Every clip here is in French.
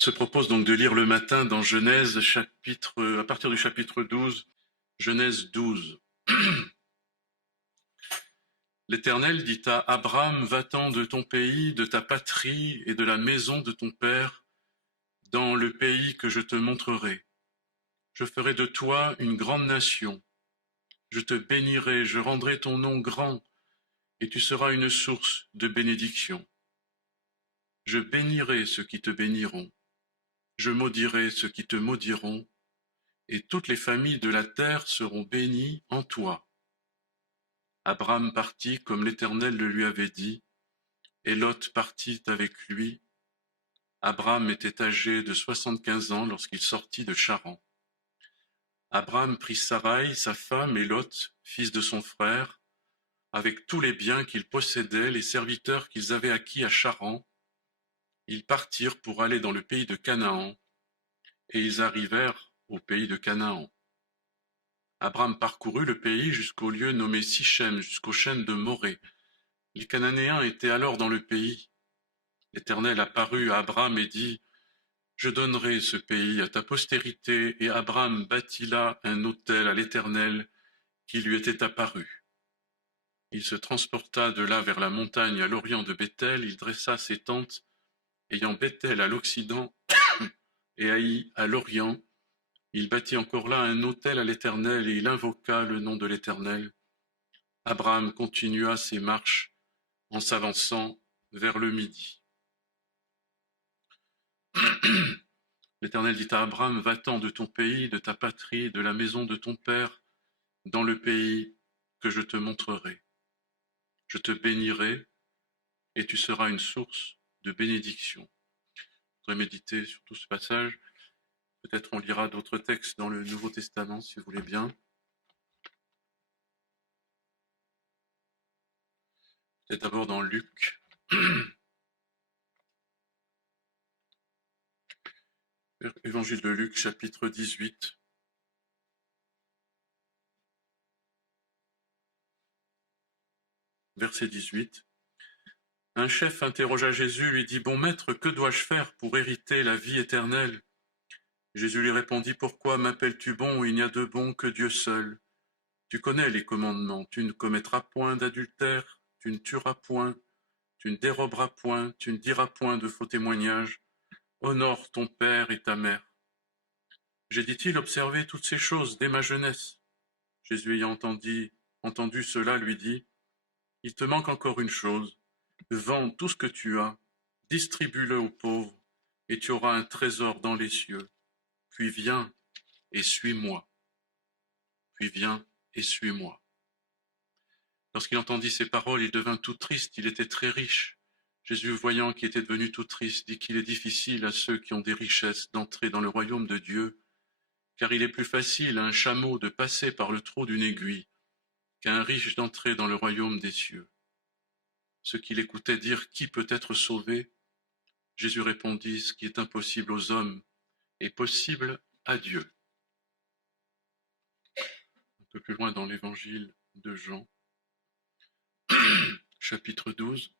se propose donc de lire le matin dans Genèse, à partir du chapitre 12, Genèse 12. L'Éternel dit à Abraham, va-t'en de ton pays, de ta patrie et de la maison de ton père, dans le pays que je te montrerai. Je ferai de toi une grande nation. Je te bénirai, je rendrai ton nom grand, et tu seras une source de bénédiction. Je bénirai ceux qui te béniront. Je maudirai ceux qui te maudiront, et toutes les familles de la terre seront bénies en toi. Abraham partit comme l'Éternel le lui avait dit, et Lot partit avec lui. Abraham était âgé de 75 ans lorsqu'il sortit de Charan. Abraham prit Saraï, sa femme, et Lot, fils de son frère, avec tous les biens qu'ils possédaient, les serviteurs qu'ils avaient acquis à Charan. Ils partirent pour aller dans le pays de Canaan, et ils arrivèrent au pays de Canaan. Abraham parcourut le pays jusqu'au lieu nommé Sichem, jusqu'aux chênes de Morée. Les Cananéens étaient alors dans le pays. L'Éternel apparut à Abraham et dit, je donnerai ce pays à ta postérité, et Abraham bâtit là un autel à l'Éternel qui lui était apparu. Il se transporta de là vers la montagne à l'orient de Béthel, il dressa ses tentes, ayant Béthel à l'occident et Haï à l'orient. Il bâtit encore là un autel à l'Éternel, et il invoqua le nom de l'Éternel. Abraham continua ses marches en s'avançant vers le midi. L'Éternel dit à Abraham, va-t'en de ton pays, de ta patrie, de la maison de ton père, dans le pays que je te montrerai. Je te bénirai, et tu seras une source de bénédiction. Je voudrais méditer sur tout ce passage. Peut-être on lira d'autres textes dans le Nouveau Testament, si vous voulez bien. Peut-être d'abord dans Luc. Évangile de Luc, chapitre 18. Verset 18. Un chef interrogea Jésus, lui dit, bon maître, que dois-je faire pour hériter la vie éternelle? Jésus lui répondit, pourquoi m'appelles-tu bon? Il n'y a de bon que Dieu seul. Tu connais les commandements, tu ne commettras point d'adultère, tu ne tueras point, tu ne déroberas point, tu ne diras point de faux témoignages, honore ton père et ta mère. J'ai, dit-il, observé toutes ces choses dès ma jeunesse. Jésus ayant entendu cela, lui dit, il te manque encore une chose, vends tout ce que tu as, distribue-le aux pauvres, et tu auras un trésor dans les cieux. Puis viens et suis-moi. Puis viens et suis-moi. Lorsqu'il entendit ces paroles, il devint tout triste, il était très riche. Jésus, voyant qu'il était devenu tout triste, dit qu'il est difficile à ceux qui ont des richesses d'entrer dans le royaume de Dieu, car il est plus facile à un chameau de passer par le trou d'une aiguille qu'à un riche d'entrer dans le royaume des cieux. Ceux qui l'écoutaient dirent, qui peut être sauvé? Jésus répondit, ce qui est impossible aux hommes est possible à Dieu. Un peu plus loin dans l'évangile de Jean, chapitre 12,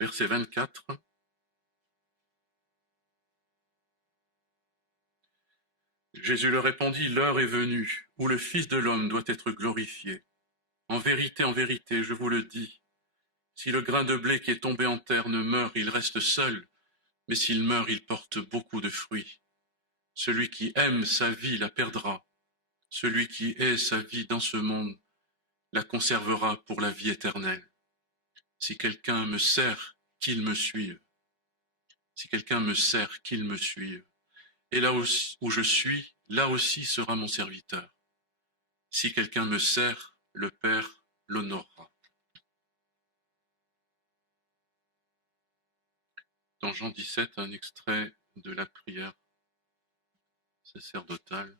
verset 24. Jésus leur répondit, l'heure est venue où le Fils de l'homme doit être glorifié. En vérité, je vous le dis, si le grain de blé qui est tombé en terre ne meurt, il reste seul, mais s'il meurt, il porte beaucoup de fruits. Celui qui aime sa vie la perdra. Celui qui hait sa vie dans ce monde la conservera pour la vie éternelle. Si quelqu'un me sert, qu'il me suive. Si quelqu'un me sert, qu'il me suive. Et là où je suis, là aussi sera mon serviteur. Si quelqu'un me sert, le Père l'honorera. Dans Jean 17, un extrait de la prière sacerdotale.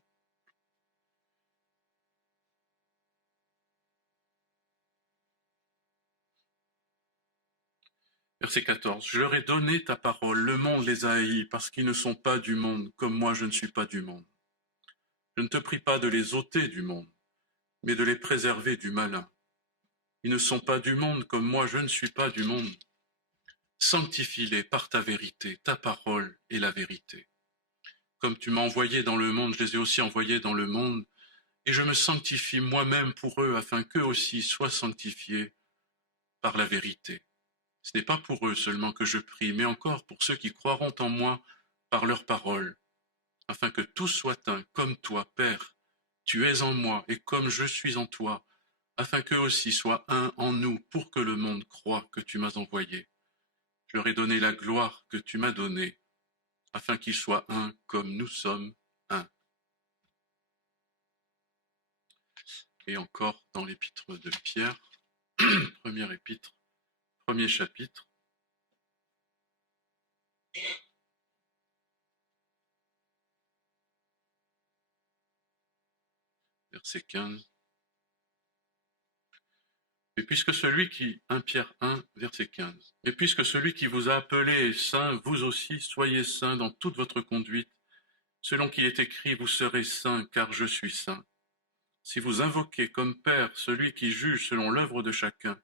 Verset 14. Je leur ai donné ta parole, le monde les a haïs, parce qu'ils ne sont pas du monde, comme moi je ne suis pas du monde. Je ne te prie pas de les ôter du monde, mais de les préserver du malin. Ils ne sont pas du monde, comme moi je ne suis pas du monde. Sanctifie-les par ta vérité, ta parole est la vérité. Comme tu m'as envoyé dans le monde, je les ai aussi envoyés dans le monde, et je me sanctifie moi-même pour eux, afin qu'eux aussi soient sanctifiés par la vérité. Ce n'est pas pour eux seulement que je prie, mais encore pour ceux qui croiront en moi par leur parole, afin que tous soient un, comme toi, Père, tu es en moi, et comme je suis en toi, afin qu'eux aussi soient un en nous, pour que le monde croie que tu m'as envoyé. Je leur ai donné la gloire que tu m'as donnée, afin qu'ils soient un comme nous sommes un. Et encore dans l'épître de Pierre, première épître, premier chapitre, verset 15. Mais puisque celui qui, 1 Pierre 1, verset 15, mais puisque celui qui vous a appelé est saint, vous aussi soyez saints dans toute votre conduite, selon qu'il est écrit, vous serez saints, car je suis saint. Si vous invoquez comme Père celui qui juge selon l'œuvre de chacun,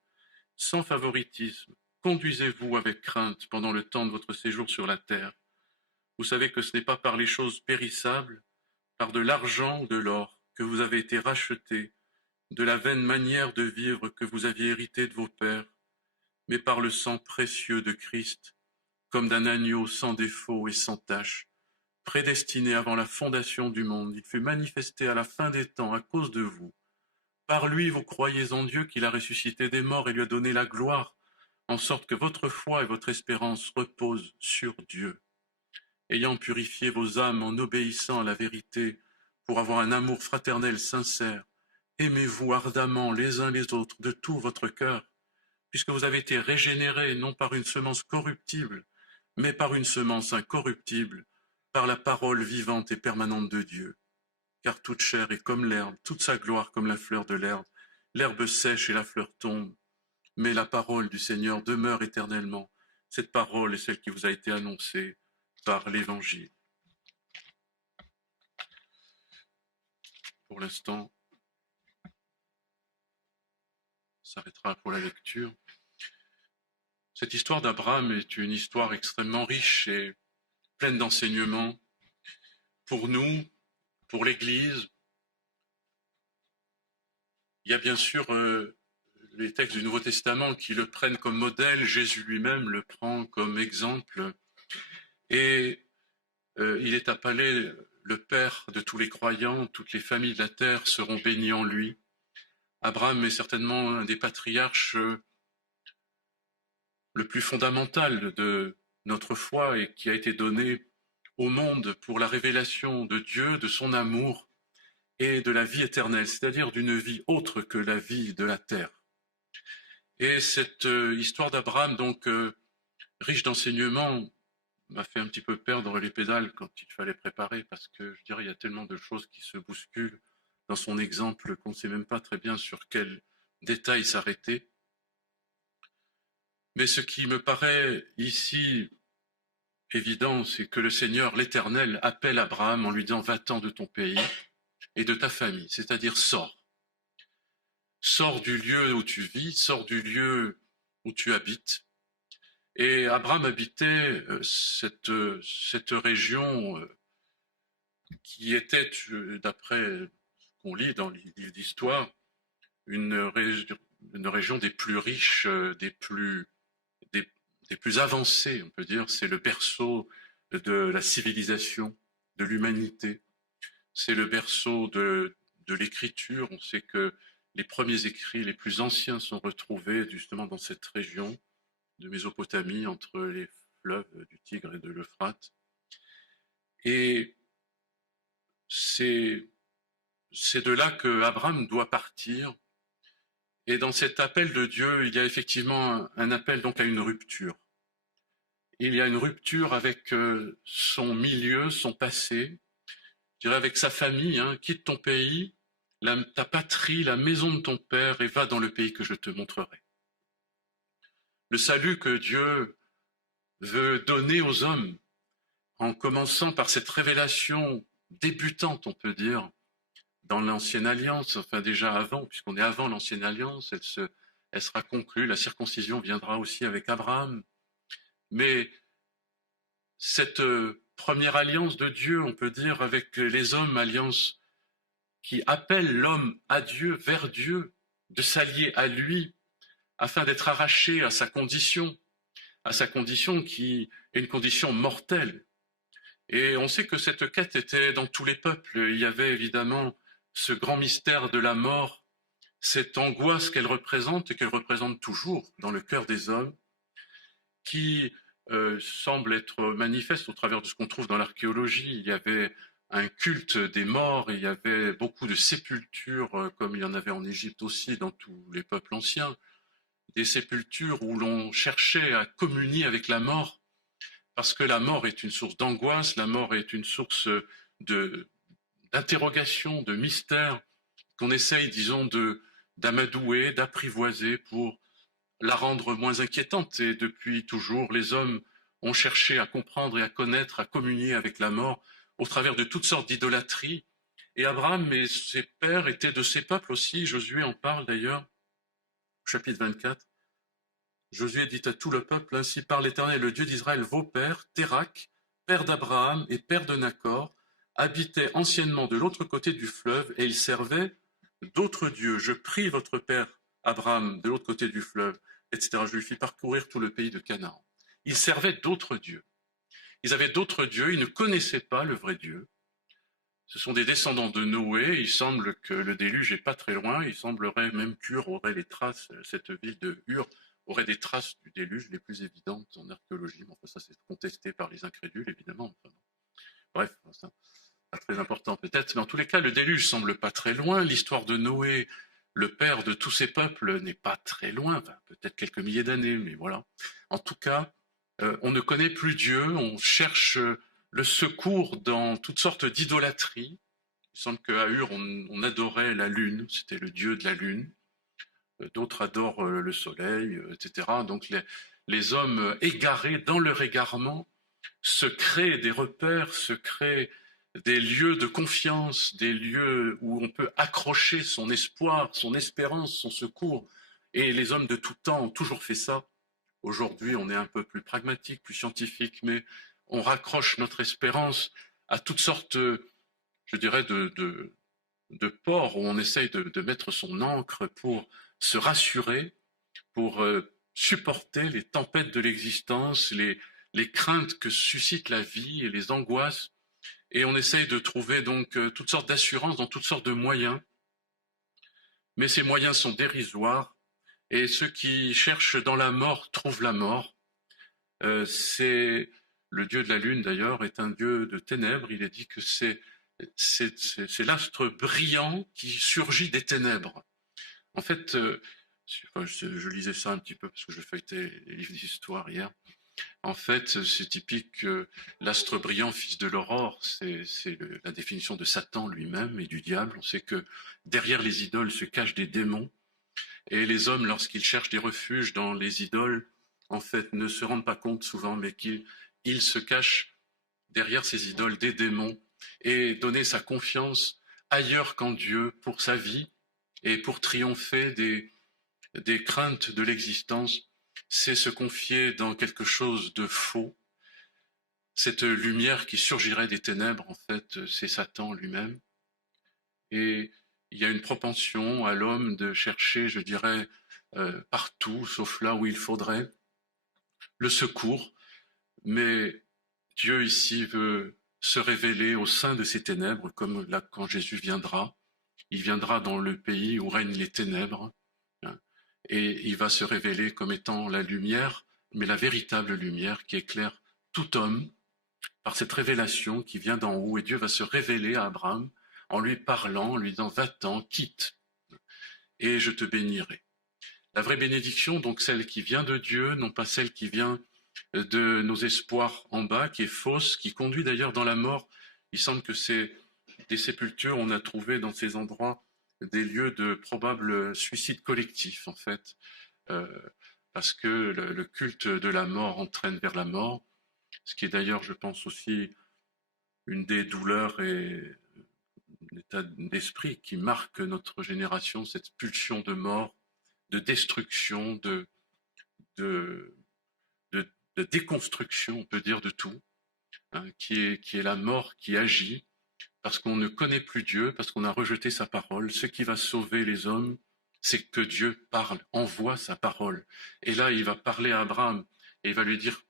sans favoritisme, conduisez-vous avec crainte pendant le temps de votre séjour sur la terre. Vous savez que ce n'est pas par les choses périssables, par de l'argent ou de l'or, que vous avez été rachetés, de la vaine manière de vivre que vous aviez hérité de vos pères, mais par le sang précieux de Christ, comme d'un agneau sans défaut et sans tache, prédestiné avant la fondation du monde. Il fut manifesté à la fin des temps à cause de vous. Par lui, vous croyez en Dieu qu'il a ressuscité des morts et lui a donné la gloire, en sorte que votre foi et votre espérance reposent sur Dieu. Ayant purifié vos âmes en obéissant à la vérité, pour avoir un amour fraternel sincère, aimez-vous ardemment les uns les autres de tout votre cœur, puisque vous avez été régénérés non par une semence corruptible, mais par une semence incorruptible, par la parole vivante et permanente de Dieu. Car toute chair est comme l'herbe, toute sa gloire comme la fleur de l'herbe. L'herbe sèche et la fleur tombe, mais la parole du Seigneur demeure éternellement. Cette parole est celle qui vous a été annoncée par l'Évangile. Pour l'instant, on s'arrêtera pour la lecture. Cette histoire d'Abraham est une histoire extrêmement riche et pleine d'enseignements pour nous, pour l'Église. Il y a bien sûr les textes du Nouveau Testament qui le prennent comme modèle, Jésus lui-même le prend comme exemple, et il est appelé le Père de tous les croyants, toutes les familles de la terre seront bénies en lui. Abraham est certainement un des patriarches le plus fondamental de notre foi et qui a été donné au monde pour la révélation de Dieu, de son amour et de la vie éternelle, c'est-à-dire d'une vie autre que la vie de la terre. Et cette histoire d'Abraham, donc riche d'enseignements, m'a fait un petit peu perdre les pédales quand il fallait préparer, parce que je dirais il y a tellement de choses qui se bousculent dans son exemple qu'on ne sait même pas très bien sur quel détail s'arrêter. Mais ce qui me paraît ici évident, c'est que le Seigneur, l'Éternel, appelle Abraham en lui disant « Va-t'en de ton pays et de ta famille », c'est-à-dire sors. Sors du lieu où tu vis, sors du lieu où tu habites. Et Abraham habitait cette région qui était, d'après ce qu'on lit dans les livres d'histoire, une région des plus riches, des plus avancées, on peut dire. C'est le berceau de la civilisation, de l'humanité. C'est le berceau de l'écriture. On sait que les premiers écrits les plus anciens sont retrouvés justement dans cette région de Mésopotamie, entre les fleuves du Tigre et de l'Euphrate. Et c'est de là que Abraham doit partir. Et dans cet appel de Dieu, il y a effectivement un appel donc à une rupture. Il y a une rupture avec son milieu, son passé, je dirais avec sa famille. Quitte ton pays, ta patrie, la maison de ton père, et va dans le pays que je te montrerai. Le salut que Dieu veut donner aux hommes, en commençant par cette révélation débutante, on peut dire, dans l'Ancienne Alliance, enfin déjà avant, puisqu'on est avant l'Ancienne Alliance, elle sera conclue, la circoncision viendra aussi avec Abraham, Mais cette première alliance de Dieu, on peut dire, avec les hommes, alliance qui appelle l'homme à Dieu, vers Dieu, de s'allier à lui, afin d'être arraché à sa condition qui est une condition mortelle. Et on sait que cette quête était dans tous les peuples. Il y avait évidemment ce grand mystère de la mort, cette angoisse qu'elle représente et qu'elle représente toujours dans le cœur des hommes, qui semble être manifeste au travers de ce qu'on trouve dans l'archéologie. Il y avait un culte des morts, il y avait beaucoup de sépultures, comme il y en avait en Égypte aussi, dans tous les peuples anciens, des sépultures où l'on cherchait à communier avec la mort, parce que la mort est une source d'angoisse, la mort est une source de d'interrogation, de mystère, qu'on essaye, disons, d'amadouer, d'apprivoiser pour la rendre moins inquiétante. Et depuis toujours, les hommes ont cherché à comprendre et à connaître, à communier avec la mort au travers de toutes sortes d'idolâtries. Et Abraham et ses pères étaient de ces peuples aussi. Josué en parle d'ailleurs, au chapitre 24. Josué dit à tout le peuple, ainsi parle l'Éternel, le Dieu d'Israël, vos pères, Térak, père d'Abraham et père de Nacor, habitaient anciennement de l'autre côté du fleuve et ils servaient d'autres dieux. Je prie votre père Abraham de l'autre côté du fleuve, etc. Je lui fis parcourir tout le pays de Canaan. Ils servaient d'autres dieux. Ils avaient d'autres dieux, ils ne connaissaient pas le vrai Dieu. Ce sont des descendants de Noé, il semble que le déluge n'est pas très loin, il semblerait même qu'Ur aurait les traces, cette ville de Ur aurait des traces du déluge les plus évidentes en archéologie. Enfin, ça c'est contesté par les incrédules, évidemment. Enfin, bref, ça, pas très important peut-être, mais en tous les cas, le déluge semble pas très loin. L'histoire de Noé, le père de tous ces peuples, n'est pas très loin, enfin, peut-être quelques milliers d'années, mais voilà. En tout cas, on ne connaît plus Dieu, on cherche le secours dans toutes sortes d'idolâtries. Il semble qu'à Ur, on adorait la lune, c'était le dieu de la lune. D'autres adorent le soleil, etc. Donc les hommes égarés dans leur égarement se créent des repères, se créent des lieux de confiance, des lieux où on peut accrocher son espoir, son espérance, son secours. Et les hommes de tout temps ont toujours fait ça. Aujourd'hui, on est un peu plus pragmatique, plus scientifique, mais on raccroche notre espérance à toutes sortes, je dirais, de ports où on essaye de mettre son encre pour se rassurer, pour supporter les tempêtes de l'existence, les craintes que suscite la vie et les angoisses. Et on essaye de trouver donc toutes sortes d'assurances dans toutes sortes de moyens. Mais ces moyens sont dérisoires. Et ceux qui cherchent dans la mort trouvent la mort. C'est le dieu de la lune d'ailleurs est un dieu de ténèbres. Il est dit que c'est l'astre brillant qui surgit des ténèbres. En fait, je lisais ça un petit peu parce que je feuilletais les livres d'histoire hier. En fait, c'est typique, l'astre brillant, fils de l'aurore, c'est la définition de Satan lui-même et du diable. On sait que derrière les idoles se cachent des démons. Et les hommes, lorsqu'ils cherchent des refuges dans les idoles, en fait, ne se rendent pas compte souvent, mais qu'ils se cachent derrière ces idoles des démons et donner sa confiance ailleurs qu'en Dieu pour sa vie et pour triompher des craintes de l'existence, c'est se confier dans quelque chose de faux. Cette lumière qui surgirait des ténèbres, en fait, c'est Satan lui-même. Et il y a une propension à l'homme de chercher, je dirais, partout, sauf là où il faudrait, le secours. Mais Dieu ici veut se révéler au sein de ces ténèbres, comme là quand Jésus viendra. Il viendra dans le pays où règnent les ténèbres, hein, et il va se révéler comme étant la lumière, mais la véritable lumière qui éclaire tout homme par cette révélation qui vient d'en haut. Et Dieu va se révéler à Abraham en lui parlant, en lui disant va-t'en, quitte, et je te bénirai. La vraie bénédiction, donc celle qui vient de Dieu, non pas celle qui vient de nos espoirs en bas, qui est fausse, qui conduit d'ailleurs dans la mort. Il semble que c'est des sépultures, on a trouvé dans ces endroits des lieux de probable suicide collectif, en fait, euh, parce que le culte de la mort entraîne vers la mort, ce qui est d'ailleurs, je pense aussi, une des douleurs et l'état d'esprit qui marque notre génération, cette pulsion de mort, de destruction, de, de déconstruction, on peut dire, de tout, hein, qui est la mort qui agit, parce qu'on ne connaît plus Dieu, parce qu'on a rejeté sa parole. Ce qui va sauver les hommes, c'est que Dieu parle, envoie sa parole. Et là, il va parler à Abraham et il va lui dire,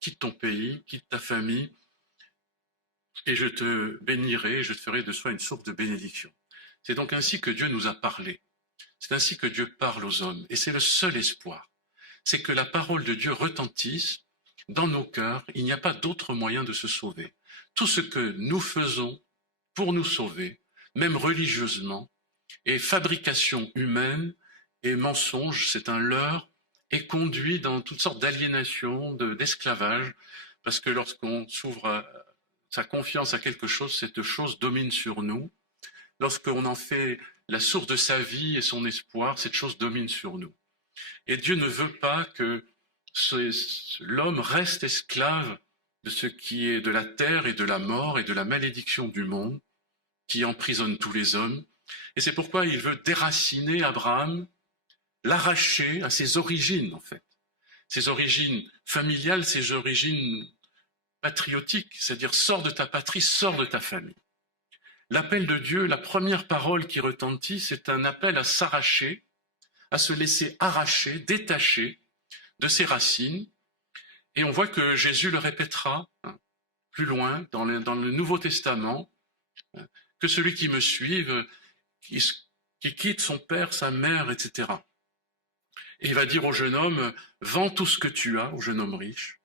quitte ton pays, quitte ta famille, et je te bénirai, je te ferai de soi une source de bénédiction. C'est donc ainsi que Dieu nous a parlé. C'est ainsi que Dieu parle aux hommes. Et c'est le seul espoir. C'est que la parole de Dieu retentisse dans nos cœurs. Il n'y a pas d'autre moyen de se sauver. Tout ce que nous faisons pour nous sauver, même religieusement, est fabrication humaine et mensonge, c'est un leurre, et conduit dans toutes sortes d'aliénation, d'esclavage, parce que lorsqu'on s'ouvre sa confiance à quelque chose, cette chose domine sur nous. Lorsqu'on en fait la source de sa vie et son espoir, cette chose domine sur nous. Et Dieu ne veut pas que l'homme reste esclave de ce qui est de la terre et de la mort et de la malédiction du monde qui emprisonne tous les hommes. Et c'est pourquoi il veut déraciner Abraham, l'arracher à ses origines, en fait. Ses origines familiales, ses origines patriotiques, c'est-à-dire sors de ta patrie, sors de ta famille. L'appel de Dieu, la première parole qui retentit, c'est un appel à s'arracher, à se laisser arracher, détacher de ses racines. Et on voit que Jésus le répétera plus loin dans le Nouveau Testament, que celui qui me suive, qui quitte son père, sa mère, etc. Et il va dire au jeune homme, vends tout ce que tu as, au jeune homme riche,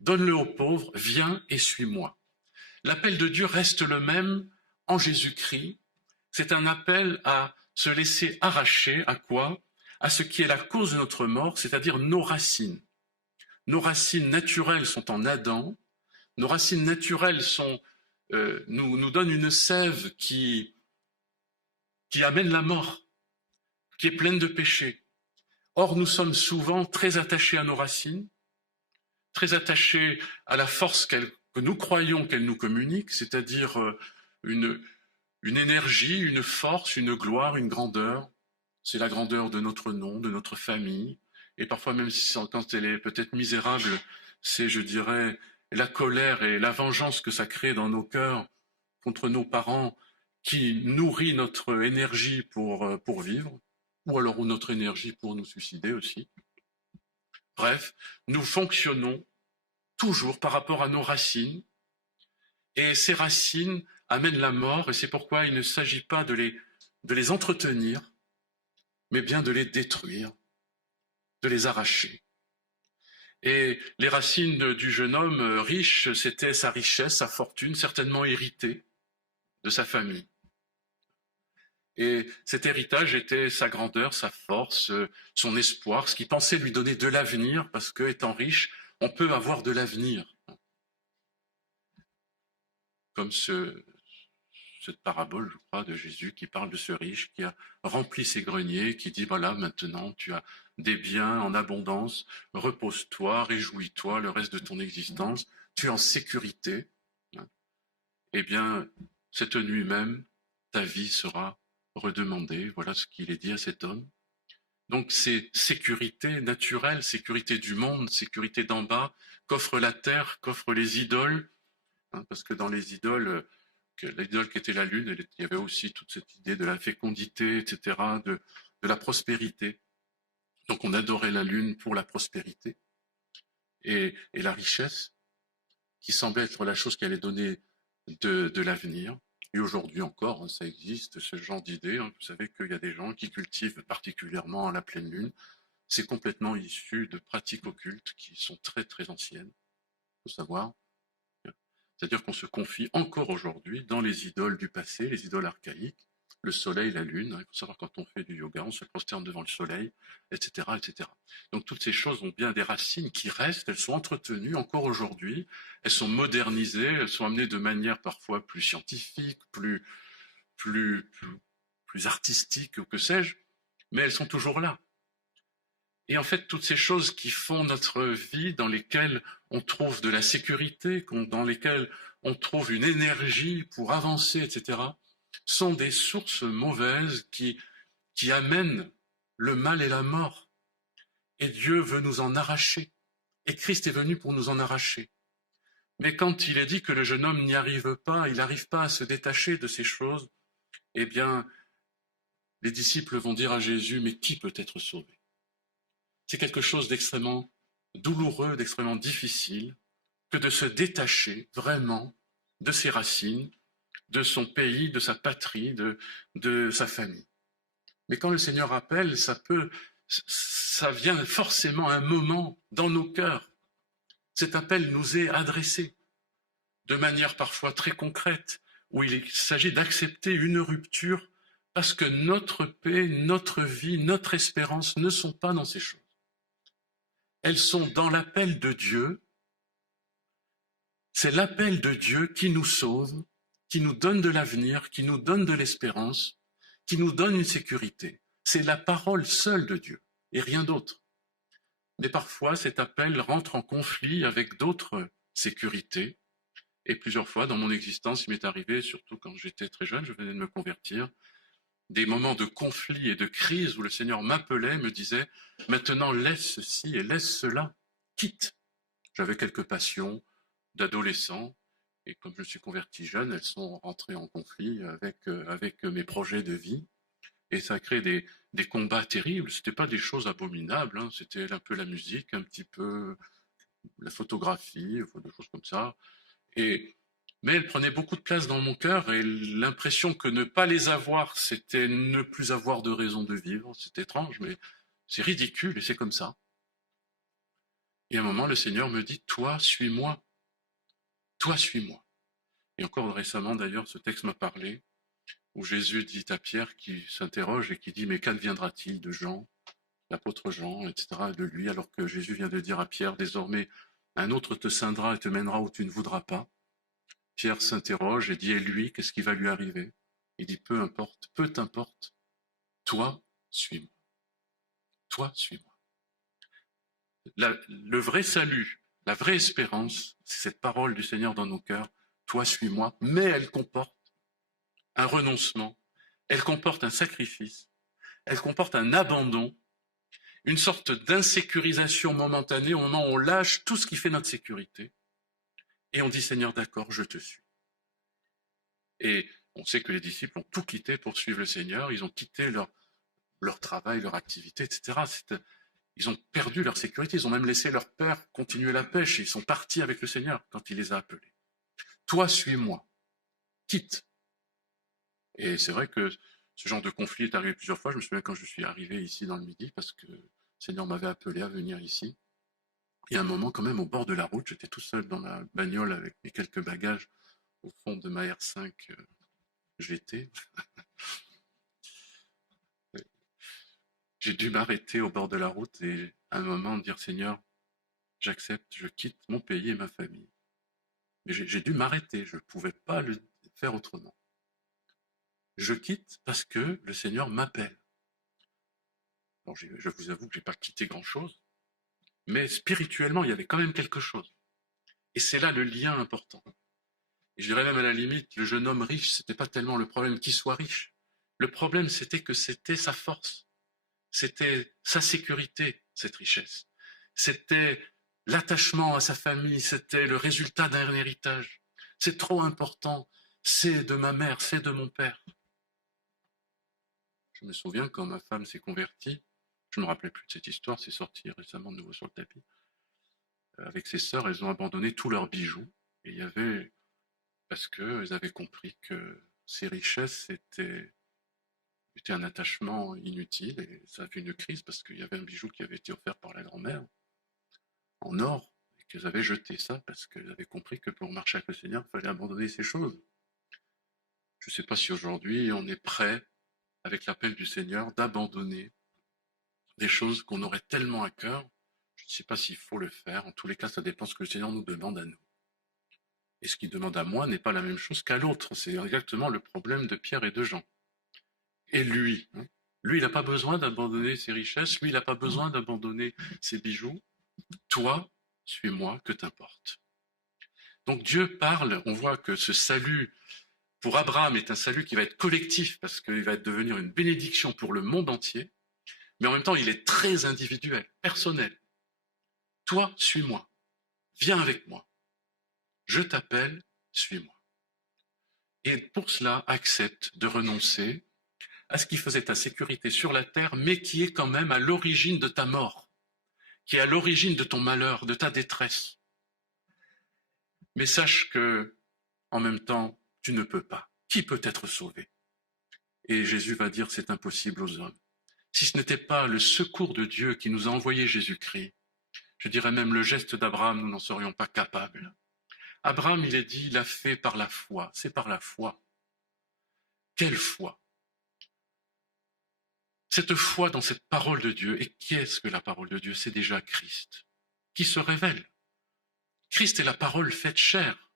donne-le aux pauvres, viens et suis-moi. L'appel de Dieu reste le même en Jésus-Christ. C'est un appel à se laisser arracher à quoi? À ce qui est la cause de notre mort, c'est-à-dire nos racines. Nos racines naturelles sont en Adam. Nos racines naturelles nous donnent une sève qui amène la mort, qui est pleine de péchés. Or, nous sommes souvent très attachés à nos racines, très attachés à la force que nous croyons qu'elle nous communique, c'est-à-dire une énergie, une force, une gloire, une grandeur. C'est la grandeur de notre nom, de notre famille, et parfois même quand elle est peut-être misérable, c'est, je dirais, la colère et la vengeance que ça crée dans nos cœurs contre nos parents qui nourrit notre énergie pour vivre, ou alors notre énergie pour nous suicider aussi. Bref, nous fonctionnons toujours par rapport à nos racines, et ces racines amènent la mort, et c'est pourquoi il ne s'agit pas de les entretenir, mais bien de les détruire, de les arracher. Et les racines du jeune homme riche, c'était sa richesse, sa fortune, certainement héritée de sa famille. Et cet héritage était sa grandeur, sa force, son espoir, ce qui pensait lui donner de l'avenir, parce que, étant riche, on peut avoir de l'avenir. Comme cette parabole, je crois, de Jésus qui parle de ce riche qui a rempli ses greniers, qui dit, voilà, maintenant tu as des biens en abondance, repose-toi, réjouis-toi le reste de ton existence, tu es en sécurité. Eh bien, cette nuit même, ta vie sera redemandée. Voilà ce qu'il est dit à cet homme. Donc c'est sécurité naturelle, sécurité du monde, sécurité d'en bas, qu'offre la terre, qu'offrent les idoles, parce que dans les idoles, l'idole qui était la lune, il y avait aussi toute cette idée de la fécondité, etc., de la prospérité. Donc on adorait la lune pour la prospérité et la richesse, qui semblait être la chose qui allait donner de l'avenir. Et aujourd'hui encore, ça existe, ce genre d'idée. Vous savez qu'il y a des gens qui cultivent particulièrement à la pleine lune. C'est complètement issu de pratiques occultes qui sont très très anciennes, il faut savoir. C'est-à-dire qu'on se confie encore aujourd'hui dans les idoles du passé, les idoles archaïques, le soleil, la lune. Il faut savoir quand on fait du yoga, on se prosterne devant le soleil, etc., etc. Donc toutes ces choses ont bien des racines qui restent, elles sont entretenues encore aujourd'hui, elles sont modernisées, elles sont amenées de manière parfois plus scientifique, plus artistique, ou que sais-je, mais elles sont toujours là. Et en fait, toutes ces choses qui font notre vie, dans lesquelles on trouve de la sécurité, dans lesquelles on trouve une énergie pour avancer, etc., sont des sources mauvaises qui amènent le mal et la mort. Et Dieu veut nous en arracher. Et Christ est venu pour nous en arracher. Mais quand il est dit que le jeune homme n'y arrive pas, il n'arrive pas à se détacher de ces choses, eh bien, les disciples vont dire à Jésus, mais qui peut être sauvé? C'est quelque chose d'extrêmement douloureux, d'extrêmement difficile, que de se détacher vraiment de ses racines, de son pays, de sa patrie, de sa famille. Mais quand le Seigneur appelle, ça vient forcément un moment dans nos cœurs. Cet appel nous est adressé de manière parfois très concrète, où il s'agit d'accepter une rupture parce que notre paix, notre vie, notre espérance ne sont pas dans ces choses. Elles sont dans l'appel de Dieu. C'est l'appel de Dieu qui nous sauve, qui nous donne de l'avenir, qui nous donne de l'espérance, qui nous donne une sécurité. C'est la parole seule de Dieu et rien d'autre. Mais parfois, cet appel rentre en conflit avec d'autres sécurités. Et plusieurs fois, dans mon existence, il m'est arrivé, surtout quand j'étais très jeune, je venais de me convertir, des moments de conflit et de crise où le Seigneur m'appelait, me disait « Maintenant, laisse ceci et laisse cela, quitte ». J'avais quelques passions d'adolescent, et comme je suis converti jeune, elles sont rentrées en conflit avec mes projets de vie. Et ça a créé des combats terribles. C'était pas des choses abominables, hein. C'était un peu la musique, un petit peu la photographie, des choses comme ça. Mais elles prenaient beaucoup de place dans mon cœur et l'impression que ne pas les avoir, c'était ne plus avoir de raison de vivre. C'est étrange, mais c'est ridicule et c'est comme ça. Et à un moment, le Seigneur me dit, toi, suis-moi. Toi, suis-moi. Et encore récemment, d'ailleurs, ce texte m'a parlé, où Jésus dit à Pierre qui s'interroge et qui dit, mais qu'adviendra-t-il de Jean, l'apôtre Jean, etc., de lui, alors que Jésus vient de dire à Pierre, désormais, un autre te ceindra et te mènera où tu ne voudras pas. Pierre s'interroge et dit, et lui, qu'est-ce qui va lui arriver? Il dit, peu importe, peu t'importe, toi, suis-moi. Toi, suis-moi. Le vrai salut, la vraie espérance, c'est cette parole du Seigneur dans nos cœurs, toi, suis-moi, mais elle comporte un renoncement, elle comporte un sacrifice, elle comporte un abandon, une sorte d'insécurisation momentanée au moment où on lâche tout ce qui fait notre sécurité et on dit, Seigneur, d'accord, je te suis. Et on sait que les disciples ont tout quitté pour suivre le Seigneur, ils ont quitté leur travail, leur activité, etc. Ils ont perdu leur sécurité, ils ont même laissé leur père continuer la pêche, et ils sont partis avec le Seigneur quand il les a appelés. Toi, suis-moi, quitte. Et c'est vrai que ce genre de conflit est arrivé plusieurs fois. Je me souviens quand je suis arrivé ici dans le Midi, parce que le Seigneur m'avait appelé à venir ici. Et à un moment, quand même, au bord de la route, j'étais tout seul dans la bagnole avec mes quelques bagages au fond de ma R5 GT. J'ai dû m'arrêter au bord de la route et à un moment dire, Seigneur, j'accepte, je quitte mon pays et ma famille. Mais j'ai dû m'arrêter, je ne pouvais pas le faire autrement. Je quitte parce que le Seigneur m'appelle. Alors je vous avoue que je n'ai pas quitté grand-chose, mais spirituellement, il y avait quand même quelque chose. Et c'est là le lien important. Et je dirais même à la limite, le jeune homme riche, ce n'était pas tellement le problème qu'il soit riche. Le problème, c'était que c'était sa force. C'était sa sécurité, cette richesse. C'était l'attachement à sa famille, c'était le résultat d'un héritage. C'est trop important, c'est de ma mère, c'est de mon père. Je me souviens quand ma femme s'est convertie, je ne me rappelais plus de cette histoire, c'est sorti récemment de nouveau sur le tapis. Avec ses sœurs, elles ont abandonné tous leurs bijoux. Et il y avait, parce qu'elles avaient compris que ces richesses étaient un attachement inutile et ça a fait une crise parce qu'il y avait un bijou qui avait été offert par la grand-mère en or et qu'elles avaient jeté ça parce qu'elles avaient compris que pour marcher avec le Seigneur, il fallait abandonner ces choses. Je ne sais pas si aujourd'hui on est prêt, avec l'appel du Seigneur, d'abandonner des choses qu'on aurait tellement à cœur. Je ne sais pas s'il faut le faire. En tous les cas, ça dépend de ce que le Seigneur nous demande à nous. Et ce qu'il demande à moi n'est pas la même chose qu'à l'autre. C'est exactement le problème de Pierre et de Jean. Et lui, il n'a pas besoin d'abandonner ses richesses, lui, il n'a pas besoin d'abandonner ses bijoux. Toi, suis-moi, que t'importe. Donc Dieu parle, on voit que ce salut pour Abraham est un salut qui va être collectif parce qu'il va devenir une bénédiction pour le monde entier, mais en même temps il est très individuel, personnel. toi, suis-moi, viens avec moi, je t'appelle, suis-moi. Et pour cela, accepte de renoncer à ce qui faisait ta sécurité sur la terre, mais qui est quand même à l'origine de ta mort, qui est à l'origine de ton malheur, de ta détresse. Mais sache que, en même temps, tu ne peux pas. Qui peut être sauvé? Et Jésus va dire, c'est impossible aux hommes. Si ce n'était pas le secours de Dieu qui nous a envoyé Jésus-Christ, je dirais même le geste d'Abraham, nous n'en serions pas capables. Abraham, il est dit, il a fait par la foi. C'est par la foi. Quelle foi? Cette foi dans cette parole de Dieu. Et qu'est-ce que la parole de Dieu? C'est déjà Christ qui se révèle. Christ est la parole faite chair.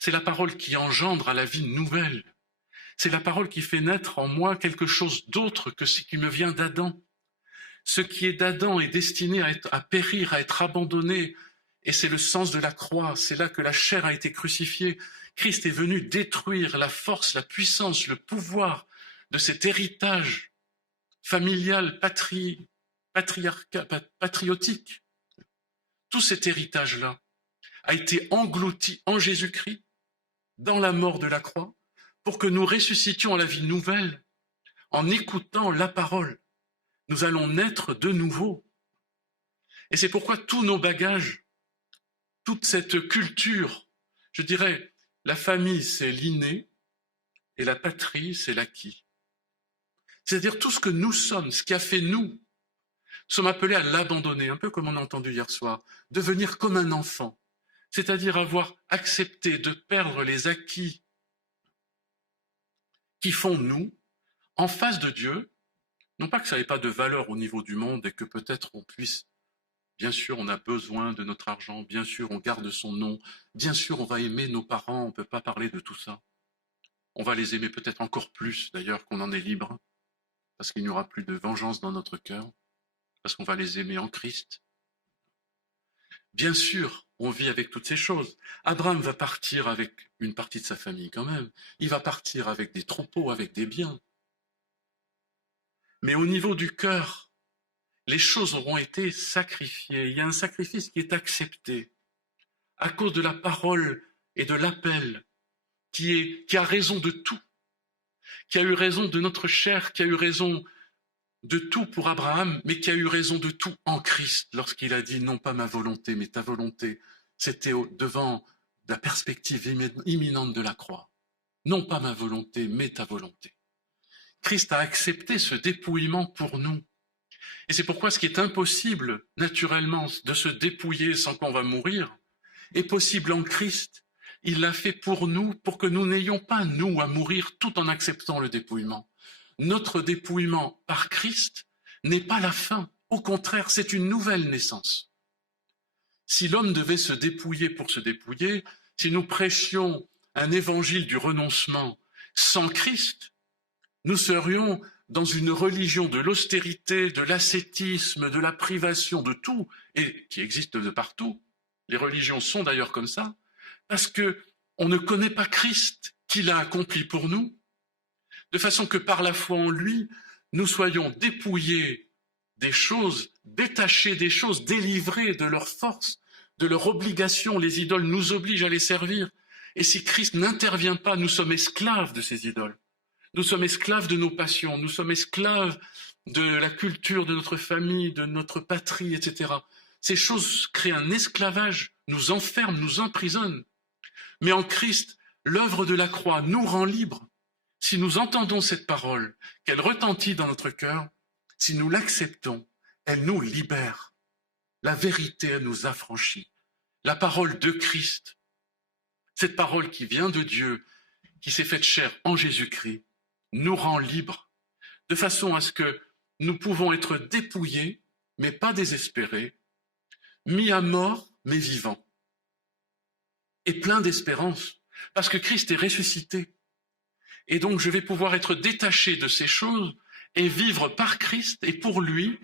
C'est la parole qui engendre à la vie nouvelle. C'est la parole qui fait naître en moi quelque chose d'autre que ce qui me vient d'Adam. Ce qui est d'Adam est destiné à périr, à être abandonné. Et c'est le sens de la croix. C'est là que la chair a été crucifiée. Christ est venu détruire la force, la puissance, le pouvoir de cet héritage familial, patriotique. Tout cet héritage-là a été englouti en Jésus-Christ, dans la mort de la croix, pour que nous ressuscitions à la vie nouvelle en écoutant la parole. Nous allons naître de nouveau. Et c'est pourquoi tous nos bagages, toute cette culture, je dirais, la famille, c'est l'inné, et la patrie, c'est l'acquis. C'est-à-dire tout ce que nous sommes, ce qui a fait nous sommes appelés à l'abandonner, un peu comme on a entendu hier soir, devenir comme un enfant, c'est-à-dire avoir accepté de perdre les acquis qui font nous, en face de Dieu, non pas que ça n'ait pas de valeur au niveau du monde et que peut-être on puisse, bien sûr on a besoin de notre argent, bien sûr on garde son nom, bien sûr on va aimer nos parents, on ne peut pas parler de tout ça. On va les aimer peut-être encore plus d'ailleurs qu'on en est libre, parce qu'il n'y aura plus de vengeance dans notre cœur, parce qu'on va les aimer en Christ. Bien sûr, on vit avec toutes ces choses. Abraham va partir avec une partie de sa famille quand même. Il va partir avec des troupeaux, avec des biens. Mais au niveau du cœur, les choses auront été sacrifiées. Il y a un sacrifice qui est accepté à cause de la parole et de l'appel qui a raison de tout, qui a eu raison de notre chair, qui a eu raison de tout pour Abraham, mais qui a eu raison de tout en Christ lorsqu'il a dit non pas ma volonté, mais ta volonté. C'était devant la perspective imminente de la croix. Non pas ma volonté, mais ta volonté. Christ a accepté ce dépouillement pour nous. Et c'est pourquoi ce qui est impossible, naturellement, de se dépouiller sans qu'on va mourir, est possible en Christ. Il l'a fait pour nous, pour que nous n'ayons pas, nous, à mourir tout en acceptant le dépouillement. Notre dépouillement par Christ n'est pas la fin. Au contraire, c'est une nouvelle naissance. Si l'homme devait se dépouiller pour se dépouiller, si nous prêchions un évangile du renoncement sans Christ, nous serions dans une religion de l'austérité, de l'ascétisme, de la privation, de tout, et qui existe de partout. Les religions sont d'ailleurs comme ça, parce qu'on ne connaît pas Christ qui l'a accompli pour nous, de façon que par la foi en lui, nous soyons dépouillés des choses, détachés des choses, délivrés de leur force, de leur obligation. Les idoles nous obligent à les servir. Et si Christ n'intervient pas, nous sommes esclaves de ces idoles. Nous sommes esclaves de nos passions, nous sommes esclaves de la culture de notre famille, de notre patrie, etc. Ces choses créent un esclavage, nous enferment, nous emprisonnent. Mais en Christ, l'œuvre de la croix nous rend libres. Si nous entendons cette parole, qu'elle retentit dans notre cœur, si nous l'acceptons, elle nous libère. La vérité, elle nous affranchit. La parole de Christ, cette parole qui vient de Dieu, qui s'est faite chair en Jésus-Christ, nous rend libres, de façon à ce que nous pouvons être dépouillés, mais pas désespérés, mis à mort, mais vivants, et pleins d'espérance, parce que Christ est ressuscité. Et donc je vais pouvoir être détaché de ces choses et vivre par Christ et pour lui,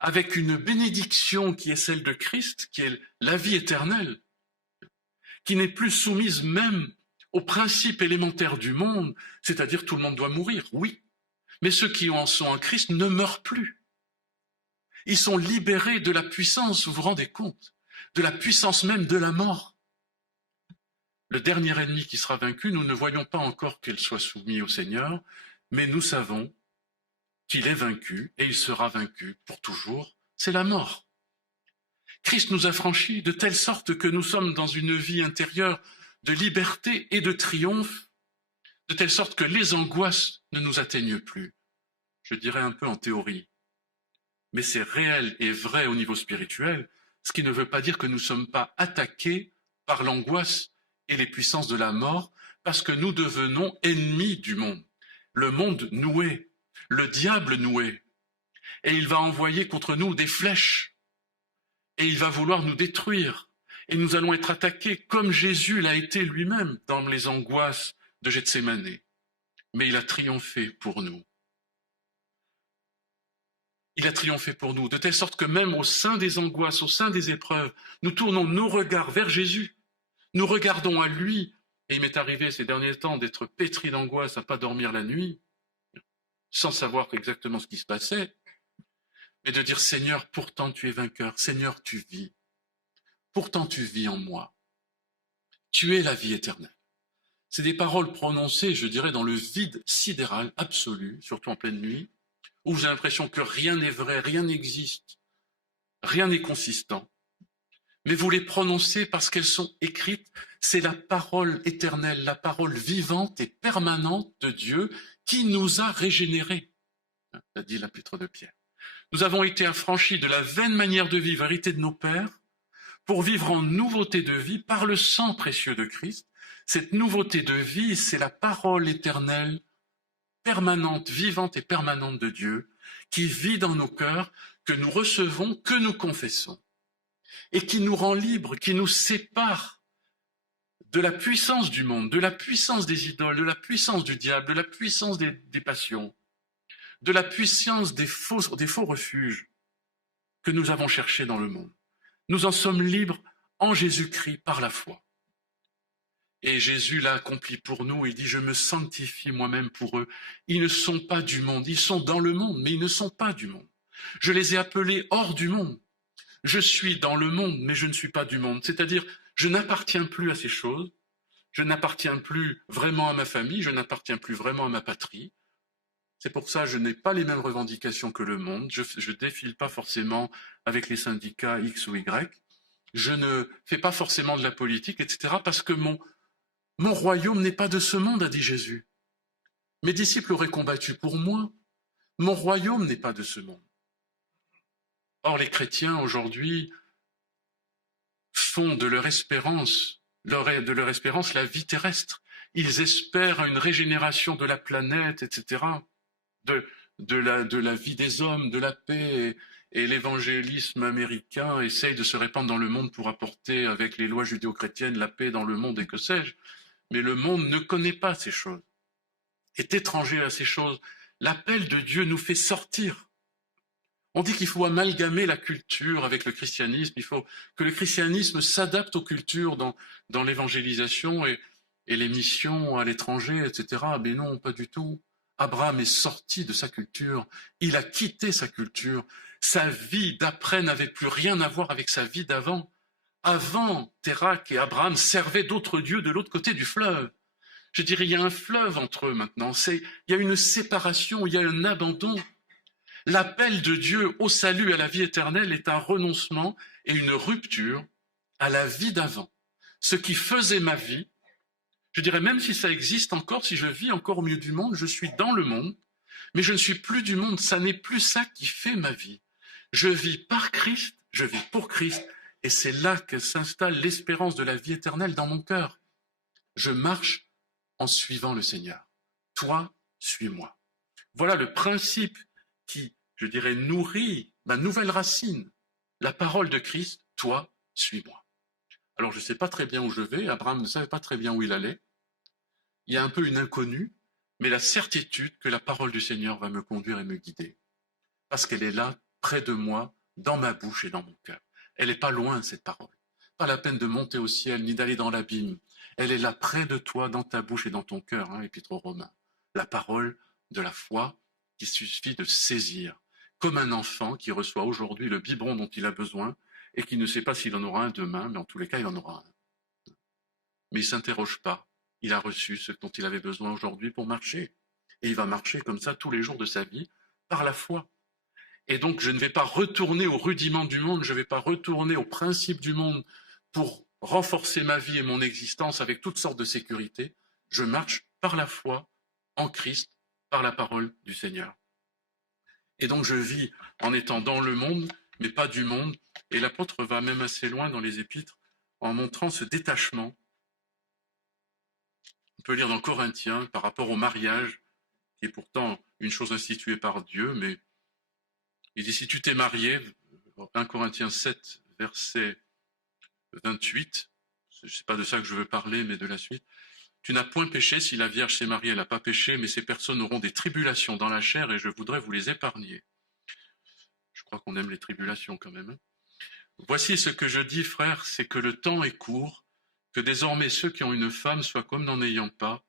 avec une bénédiction qui est celle de Christ, qui est la vie éternelle, qui n'est plus soumise même aux principes élémentaires du monde, c'est-à-dire tout le monde doit mourir, oui, mais ceux qui en sont en Christ ne meurent plus. Ils sont libérés de la puissance, vous vous rendez compte, de la puissance même de la mort. Le dernier ennemi qui sera vaincu, nous ne voyons pas encore qu'il soit soumis au Seigneur, mais nous savons qu'il est vaincu et il sera vaincu pour toujours, c'est la mort. Christ nous a franchis de telle sorte que nous sommes dans une vie intérieure de liberté et de triomphe, de telle sorte que les angoisses ne nous atteignent plus. Je dirais un peu en théorie, mais c'est réel et vrai au niveau spirituel, ce qui ne veut pas dire que nous ne sommes pas attaqués par l'angoisse et les puissances de la mort, parce que nous devenons ennemis du monde. Le monde nous hait, le diable nous hait, et il va envoyer contre nous des flèches, et il va vouloir nous détruire, et nous allons être attaqués comme Jésus l'a été lui-même dans les angoisses de Gethsémane. Mais il a triomphé pour nous. Il a triomphé pour nous, de telle sorte que même au sein des angoisses, au sein des épreuves, nous tournons nos regards vers Jésus. Nous regardons à lui, et il m'est arrivé ces derniers temps d'être pétri d'angoisse, à ne pas dormir la nuit, sans savoir exactement ce qui se passait, mais de dire, Seigneur, pourtant tu es vainqueur, Seigneur, tu vis, pourtant tu vis en moi, tu es la vie éternelle. C'est des paroles prononcées, je dirais, dans le vide sidéral absolu, surtout en pleine nuit, où j'ai l'impression que rien n'est vrai, rien n'existe, rien n'est consistant. Mais vous les prononcez parce qu'elles sont écrites, c'est la parole éternelle, la parole vivante et permanente de Dieu qui nous a régénérés, a dit l'apôtre de Pierre. Nous avons été affranchis de la vaine manière de vivre héritée de nos pères pour vivre en nouveauté de vie par le sang précieux de Christ. Cette nouveauté de vie, c'est la parole éternelle, permanente, vivante et permanente de Dieu qui vit dans nos cœurs, que nous recevons, que nous confessons, et qui nous rend libres, qui nous sépare de la puissance du monde, de la puissance des idoles, de la puissance du diable, de la puissance des passions, de la puissance des faux refuges que nous avons cherchés dans le monde. Nous en sommes libres en Jésus-Christ par la foi. Et Jésus l'a accompli pour nous, il dit, je me sanctifie moi-même pour eux. Ils ne sont pas du monde, ils sont dans le monde, mais ils ne sont pas du monde. Je les ai appelés hors du monde. Je suis dans le monde, mais je ne suis pas du monde. C'est-à-dire, je n'appartiens plus à ces choses, je n'appartiens plus vraiment à ma famille, je n'appartiens plus vraiment à ma patrie. C'est pour ça que je n'ai pas les mêmes revendications que le monde, je ne défile pas forcément avec les syndicats X ou Y, je ne fais pas forcément de la politique, etc., parce que mon royaume n'est pas de ce monde, a dit Jésus. Mes disciples auraient combattu pour moi. Mon royaume n'est pas de ce monde. Or, les chrétiens, aujourd'hui, font de leur espérance la vie terrestre. Ils espèrent à une régénération de la planète, etc., de la vie des hommes, de la paix, et l'évangélisme américain essaye de se répandre dans le monde pour apporter, avec les lois judéo-chrétiennes, la paix dans le monde et que sais-je. Mais le monde ne connaît pas ces choses, est étranger à ces choses. L'appel de Dieu nous fait sortir. On dit qu'il faut amalgamer la culture avec le christianisme, il faut que le christianisme s'adapte aux cultures dans l'évangélisation et les missions à l'étranger, etc. Mais non, pas du tout. Abraham est sorti de sa culture, il a quitté sa culture. Sa vie d'après n'avait plus rien à voir avec sa vie d'avant. Avant, Térak et Abraham servaient d'autres dieux de l'autre côté du fleuve. Je dirais, il y a un fleuve entre eux maintenant. Il y a une séparation, il y a un abandon. L'appel de Dieu au salut et à la vie éternelle est un renoncement et une rupture à la vie d'avant. Ce qui faisait ma vie, je dirais même si ça existe encore, si je vis encore au milieu du monde, je suis dans le monde, mais je ne suis plus du monde, ça n'est plus ça qui fait ma vie. Je vis par Christ, je vis pour Christ, et c'est là que s'installe l'espérance de la vie éternelle dans mon cœur. Je marche en suivant le Seigneur. Toi, suis-moi. Voilà le principe qui, je dirais, nourrit ma nouvelle racine, la parole de Christ, toi, suis-moi. Alors je ne sais pas très bien où je vais, Abraham ne savait pas très bien où il allait, il y a un peu une inconnue, mais la certitude que la parole du Seigneur va me conduire et me guider, parce qu'elle est là, près de moi, dans ma bouche et dans mon cœur. Elle n'est pas loin, cette parole. Pas la peine de monter au ciel, ni d'aller dans l'abîme. Elle est là, près de toi, dans ta bouche et dans ton cœur, Épître aux Romains. La parole de la foi qu'il suffit de saisir. comme un enfant qui reçoit aujourd'hui le biberon dont il a besoin et qui ne sait pas s'il en aura un demain, mais en tous les cas, il en aura un. Mais il ne s'interroge pas. Il a reçu ce dont il avait besoin aujourd'hui pour marcher. Et il va marcher comme ça tous les jours de sa vie, par la foi. Et donc, je ne vais pas retourner aux rudiments du monde, je ne vais pas retourner aux principes du monde pour renforcer ma vie et mon existence avec toutes sortes de sécurités. Je marche par la foi en Christ, par la parole du Seigneur. Et donc, je vis en étant dans le monde, mais pas du monde. Et l'apôtre va même assez loin dans les épîtres en montrant ce détachement. On peut lire dans Corinthiens par rapport au mariage, qui est pourtant une chose instituée par Dieu, mais il dit, si tu t'es marié, 1 Corinthiens 7, verset 28, je ne sais pas de ça que je veux parler, mais de la suite, tu n'as point péché, si la Vierge s'est mariée, elle n'a pas péché, mais ces personnes auront des tribulations dans la chair et je voudrais vous les épargner. Je crois qu'on aime les tribulations quand même. Voici ce que je dis, frères, c'est que le temps est court, que désormais ceux qui ont une femme soient comme n'en ayant pas,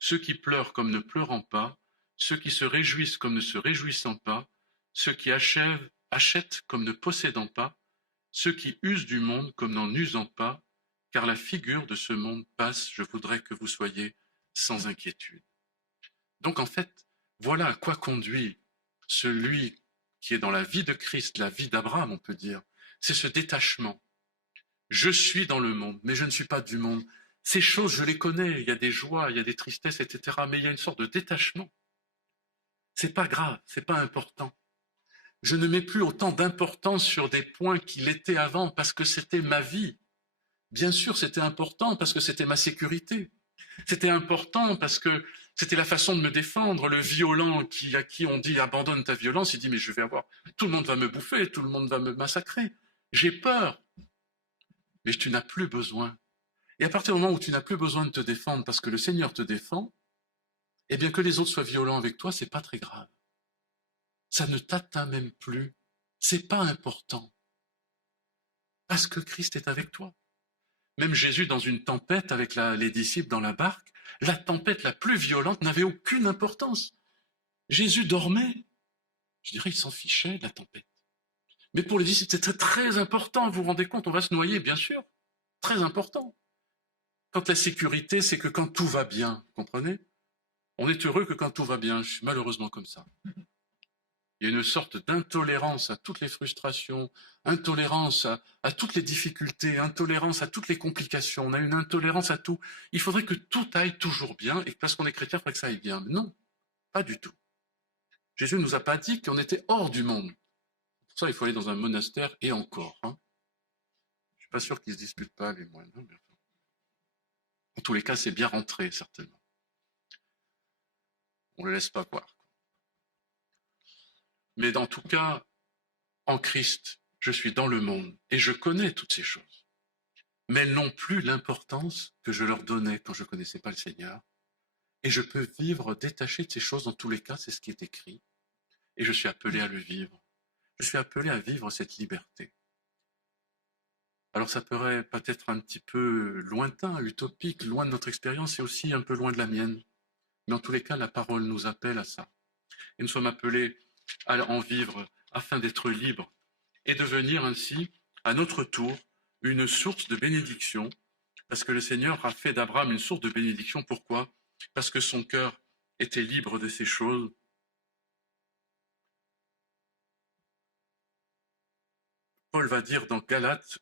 ceux qui pleurent comme ne pleurant pas, ceux qui se réjouissent comme ne se réjouissant pas, ceux qui achètent comme ne possédant pas, ceux qui usent du monde comme n'en usant pas, car la figure de ce monde passe, je voudrais que vous soyez sans inquiétude. Donc en fait, voilà à quoi conduit celui qui est dans la vie de Christ, la vie d'Abraham, on peut dire. C'est ce détachement. Je suis dans le monde, mais je ne suis pas du monde. Ces choses, je les connais, il y a des joies, il y a des tristesses, etc. Mais il y a une sorte de détachement. C'est pas grave, c'est pas important. Je ne mets plus autant d'importance sur des points qu'il était avant parce que c'était ma vie. Bien sûr, c'était important parce que c'était ma sécurité. C'était important parce que c'était la façon de me défendre. Le violent à qui on dit abandonne ta violence, il dit mais je vais avoir, tout le monde va me bouffer, tout le monde va me massacrer. J'ai peur. Mais tu n'as plus besoin. Et à partir du moment où tu n'as plus besoin de te défendre parce que le Seigneur te défend, eh bien que les autres soient violents avec toi, c'est pas très grave. Ça ne t'atteint même plus. C'est pas important. Parce que Christ est avec toi. Même Jésus, dans une tempête avec les disciples dans la barque, la tempête la plus violente n'avait aucune importance. Jésus dormait. Je dirais, il s'en fichait de la tempête. Mais pour les disciples, c'était très important. Vous vous rendez compte, on va se noyer, bien sûr. Très important. Quand la sécurité, c'est que quand tout va bien, vous comprenez? On est heureux que quand tout va bien. Je suis malheureusement comme ça. Il y a une sorte d'intolérance à toutes les frustrations, intolérance à toutes les difficultés, intolérance à toutes les complications. On a une intolérance à tout. Il faudrait que tout aille toujours bien, et parce qu'on est chrétien, il faudrait que ça aille bien. Mais non, pas du tout. Jésus ne nous a pas dit qu'on était hors du monde. Pour ça, il faut aller dans un monastère, et encore. Je ne suis pas sûr qu'ils ne se disputent pas, les moines. En tous les cas, c'est bien rentré, certainement. On ne le laisse pas voir. Mais dans tout cas, en Christ, je suis dans le monde et je connais toutes ces choses. Mais elles n'ont plus l'importance que je leur donnais quand je ne connaissais pas le Seigneur. Et je peux vivre détaché de ces choses, dans tous les cas, c'est ce qui est écrit. Et je suis appelé à le vivre. Je suis appelé à vivre cette liberté. Alors ça paraît peut-être un petit peu lointain, utopique, loin de notre expérience et aussi un peu loin de la mienne. Mais en tous les cas, la parole nous appelle à ça. Et nous sommes appelés à en vivre afin d'être libres et devenir ainsi, à notre tour, une source de bénédiction, parce que le Seigneur a fait d'Abraham une source de bénédiction. Pourquoi? Parce que son cœur était libre de ces choses. Paul va dire dans Galates,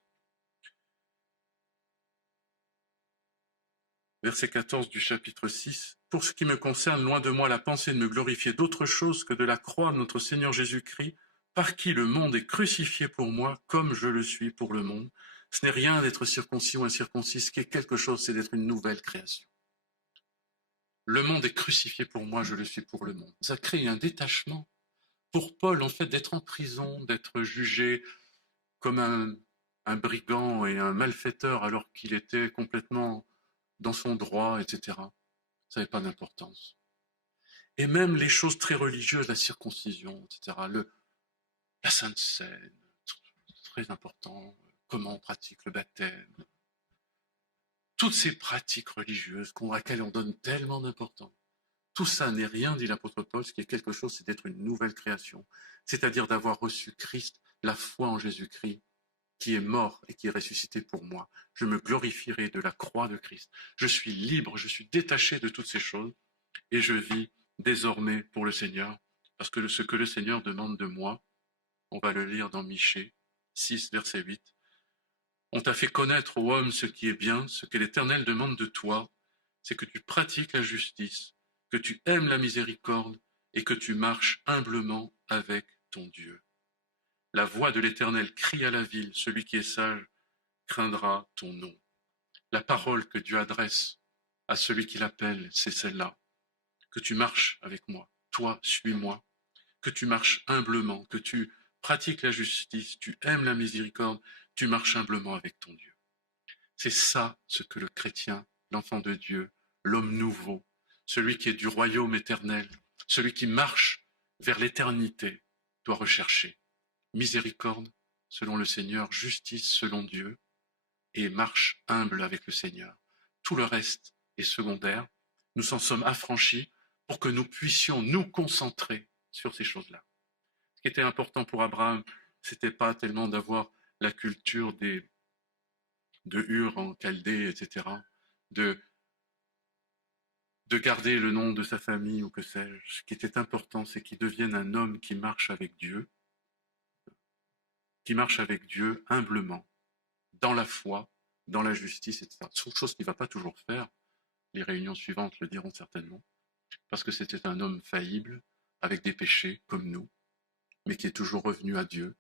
verset 14 du chapitre 6, « Pour ce qui me concerne, loin de moi la pensée de me glorifier d'autre chose que de la croix de notre Seigneur Jésus-Christ, par qui le monde est crucifié pour moi, comme je le suis pour le monde. Ce n'est rien d'être circoncis ou incirconcis, ce qui est quelque chose, c'est d'être une nouvelle création. Le monde est crucifié pour moi, je le suis pour le monde. » Ça crée un détachement. Pour Paul, en fait, d'être en prison, d'être jugé comme un brigand et un malfaiteur alors qu'il était complètement dans son droit, etc. Ça n'avait pas d'importance. Et même les choses très religieuses, la circoncision, etc., la Sainte Seine, très important, comment on pratique le baptême, toutes ces pratiques religieuses à laquelle on donne tellement d'importance, Tout ça n'est rien, dit l'apôtre Paul, ce qui est quelque chose, c'est d'être une nouvelle création, c'est-à-dire d'avoir reçu Christ, la foi en Jésus-Christ, qui est mort et qui est ressuscité pour moi. Je me glorifierai de la croix de Christ. Je suis libre, je suis détaché de toutes ces choses et je vis désormais pour le Seigneur, parce que ce que le Seigneur demande de moi, on va le lire dans Michée 6, verset 8. On t'a fait connaître, ô homme, ce qui est bien, ce que l'Éternel demande de toi, c'est que tu pratiques la justice, que tu aimes la miséricorde et que tu marches humblement avec ton Dieu. La voix de l'Éternel crie à la ville, celui qui est sage craindra ton nom. La parole que Dieu adresse à celui qui l'appelle, c'est celle-là. Que tu marches avec moi, toi, suis-moi, que tu marches humblement, que tu pratiques la justice, tu aimes la miséricorde, tu marches humblement avec ton Dieu. C'est ça ce que le chrétien, l'enfant de Dieu, l'homme nouveau, celui qui est du royaume éternel, celui qui marche vers l'éternité, doit rechercher. Miséricorde selon le Seigneur, justice selon Dieu, et marche humble avec le Seigneur. Tout le reste est secondaire. Nous en sommes affranchis pour que nous puissions nous concentrer sur ces choses-là. Ce qui était important pour Abraham, c'était pas tellement d'avoir la culture de Ur en Chaldée, etc., de garder le nom de sa famille ou que sais-je. Ce qui était important, c'est qu'il devienne un homme qui marche avec Dieu humblement, dans la foi, dans la justice, etc. Chose qu'il ne va pas toujours faire. Les réunions suivantes le diront certainement, parce que c'était un homme faillible, avec des péchés comme nous, mais qui est toujours revenu à Dieu.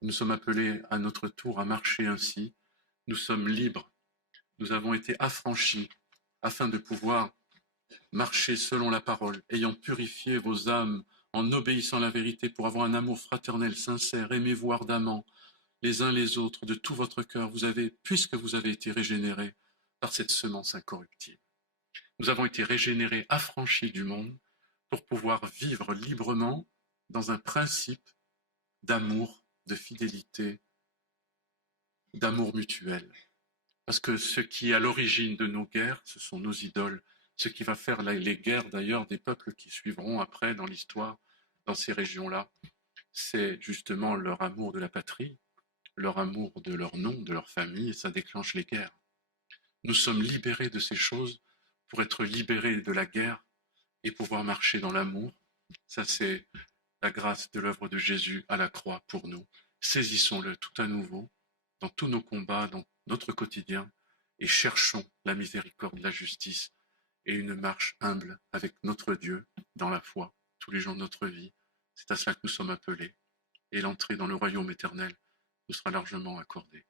Nous sommes appelés à notre tour à marcher ainsi. Nous sommes libres. Nous avons été affranchis afin de pouvoir marcher selon la parole, ayant purifié vos âmes en obéissant à la vérité pour avoir un amour fraternel, sincère, aimez-vous ardemment les uns les autres de tout votre cœur, puisque vous avez été régénérés par cette semence incorruptible. Nous avons été régénérés, affranchis du monde, pour pouvoir vivre librement dans un principe d'amour, de fidélité, d'amour mutuel. Parce que ce qui est à l'origine de nos guerres, ce sont nos idoles. Ce qui va faire les guerres d'ailleurs des peuples qui suivront après dans l'histoire, dans ces régions-là, c'est justement leur amour de la patrie, leur amour de leur nom, de leur famille, et ça déclenche les guerres. Nous sommes libérés de ces choses pour être libérés de la guerre et pouvoir marcher dans l'amour. Ça, c'est la grâce de l'œuvre de Jésus à la croix pour nous. Saisissons-le tout à nouveau dans tous nos combats, dans notre quotidien, et cherchons la miséricorde, la justice et une marche humble avec notre Dieu dans la foi tous les jours de notre vie. C'est à cela que nous sommes appelés, et l'entrée dans le royaume éternel nous sera largement accordée.